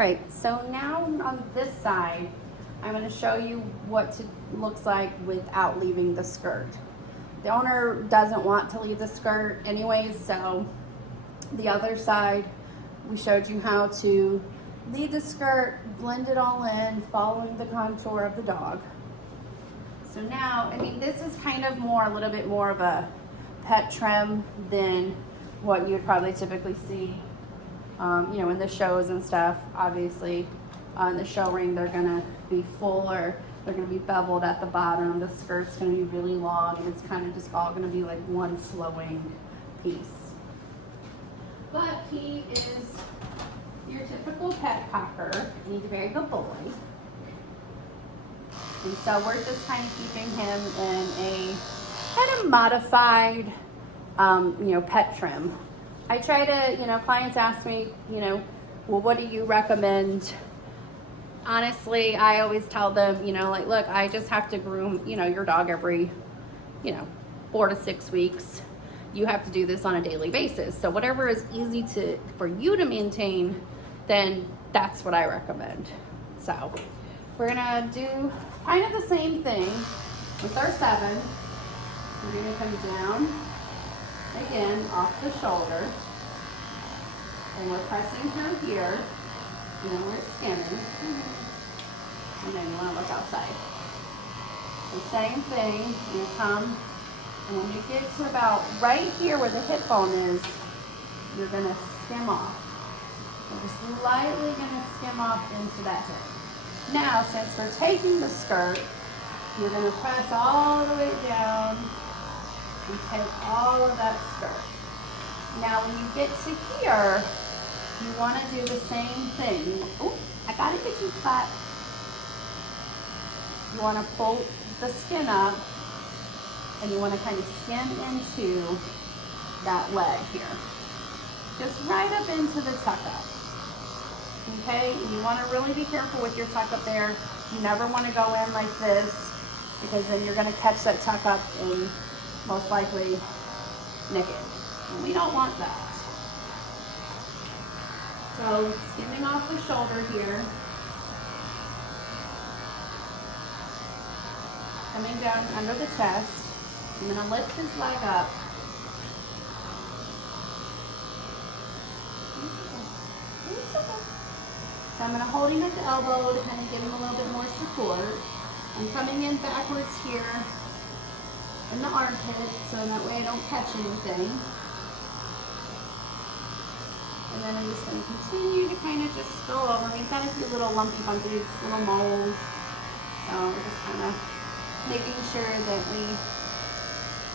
right, so now on this side, I'm going to show you what it looks like without leaving the skirt. The owner doesn't want to leave the skirt anyways, so the other side, we showed you how to leave the skirt, blend it all in, following the contour of the dog. So now, I mean, this is kind of a little bit more of a pet trim than what you would probably typically see, you know, in the shows and stuff. Obviously, on the show ring, they're gonna be fuller, they're gonna be beveled at the bottom, the skirt's gonna be really long, and it's kind of just all gonna be like one flowing piece. But he is your typical pet cocker, and he's a very good boy. And so we're just kind of keeping him in a kind of modified, you know, pet trim. I try to, you know, clients ask me, you know, well, what do you recommend? Honestly, I always tell them, you know, like, look, I just have to groom, you know, your dog every, you know, 4 to 6 weeks. You have to do this on a daily basis. So whatever is easy for you to maintain, then that's what I recommend. So we're gonna do kind of the same thing with our 7. We're gonna come down again off the shoulder, and we're pressing through here. You know, we're skimming, and then you want to look outside. The same thing, you come, and when you get to about right here where the hip bone is, you're going to skim off. We're just lightly going to skim off into that hip. Now, since we're taking the skirt, you're going to press all the way down and take all of that skirt. Now, when you get to here, you want to do the same thing. Oh, I got an itchy spot. You want to pull the skin up, and you want to kind of skim into that leg here. Just right up into the tuck up. Okay, and you want to really be careful with your tuck up there. You never want to go in like this, because then you're going to catch that tuck up and most likely nick it. And we don't want that. So skimming off the shoulder here, coming down under the chest. I'm going to lift his leg up. So I'm going to hold him at the elbow to kind of give him a little bit more support. I'm coming in backwards here in the armpit, so that way I don't catch anything. And then I'm just going to continue to kind of just go over. We've got a few little lumpy bumpies, little moles. So we're just kind of making sure that we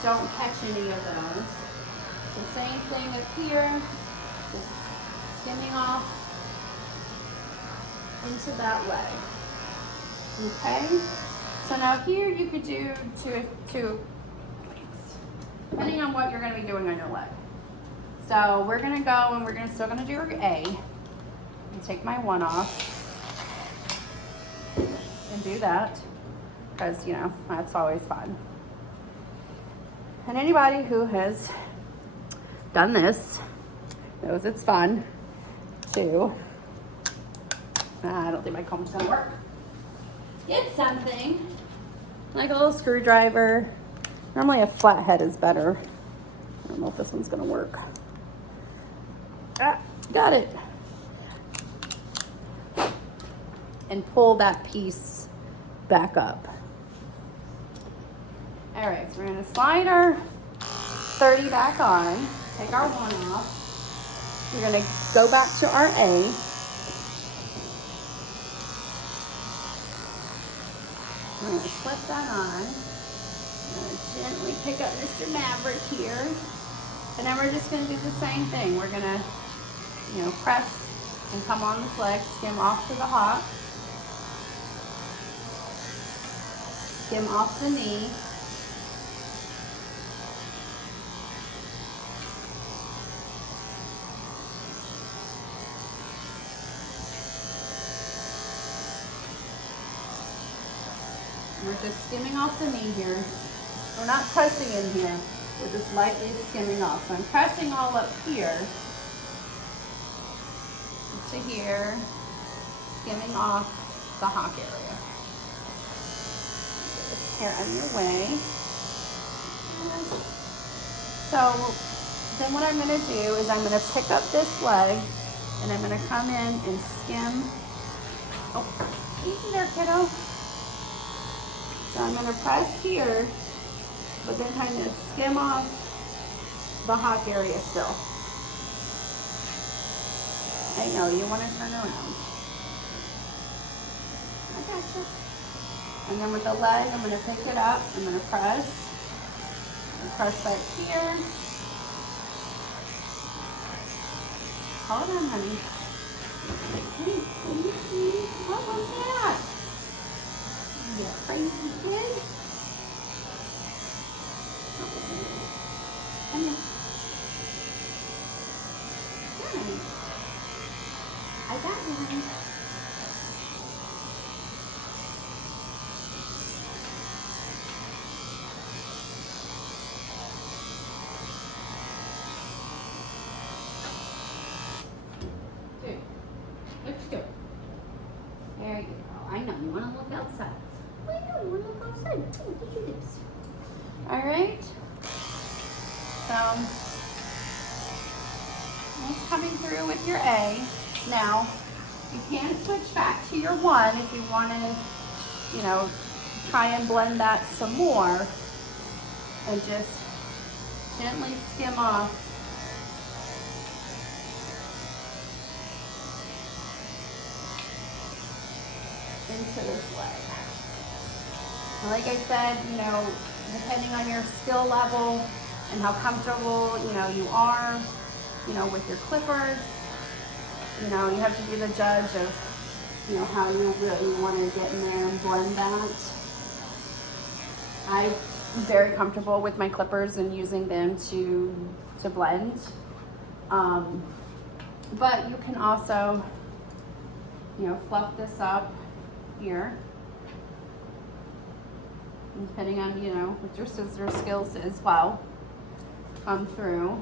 don't catch any of those. So same thing up here, just skimming off into that way. Okay? So now here you could do two legs, depending on what you're going to be doing on your leg. So we're gonna go and we're still gonna do our A. And take my 1 off and do that, because you know that's always fun. And anybody who has done this knows it's fun to. I don't think my comb's gonna work. Get something like a little screwdriver. Normally a flathead is better. I don't know if this one's gonna work. Ah, got it. And pull that piece back up. All right, so we're gonna slide our 30 back on, take our 1 off. We're gonna go back to our A. We're gonna slip that on. I'm gonna gently pick up Mr. Maverick here. And then we're just gonna do the same thing. We're gonna, you know, press and come on this leg, skim off to the hop, skim off the knee, and we're just skimming off the knee here. We're not pressing in here. We're just lightly skimming off. So I'm pressing all up here to here, skimming off the hock area. Get this hair out of your way. So then what I'm going to do is I'm going to pick up this leg and I'm going to come in and skim. Oh, easy there, kiddo. So I'm going to press here, but then kind of skim off the hock area still. I know, you want to turn around. I gotcha. And then with the leg, I'm going to pick it up. I'm going to press. And press back here. Hold on, honey. Hey, can you see? What was that? You crazy kid. Come here. Sorry. I got one. Dude, let's go. There you go. I know you want to look outside. I know you want to look outside. Oh, look at this. All right. So it's coming through with your A. Now, you can switch back to your 1 if you want to, you know, try and blend that some more and just gently skim off. Into this leg. And like I said, you know, depending on your skill level and how comfortable, you know, you are, you know, with your clippers, you know, you have to be the judge of, you know, how you really want to get in there and blend that. I'm very comfortable with my clippers and using them to blend. But you can also, you know, fluff this up here. And depending on, you know, what your scissor skills as well. Come through.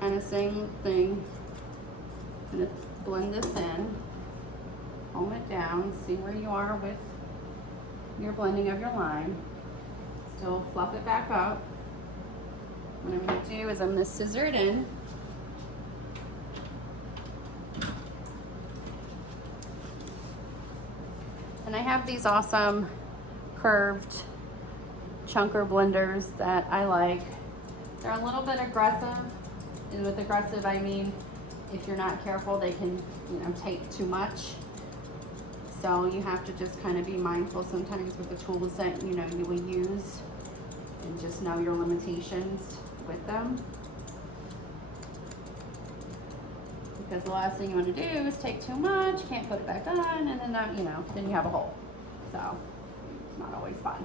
And the same thing. I'm gonna blend this in. Hold it down. See where you are with your blending of your line. Still fluff it back up. What I'm gonna do is I'm gonna scissor it in. And I have these awesome curved chunker blenders that I like. They're a little bit aggressive, and with aggressive I mean if you're not careful they can, you know, take too much. So you have to just kind of be mindful sometimes with the tools that, you know, you will use and just know your limitations with them. Because the last thing you want to do is take too much, can't put it back on, and then, you know, then you have a hole. So it's not always fun.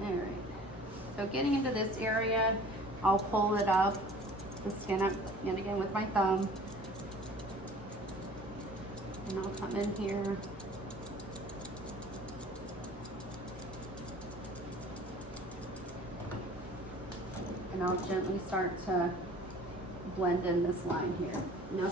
All right. So getting into this area, I'll pull it up, the skin up, yet again with my thumb. And I'll come in here. And I'll gently start to blend in this line here. Now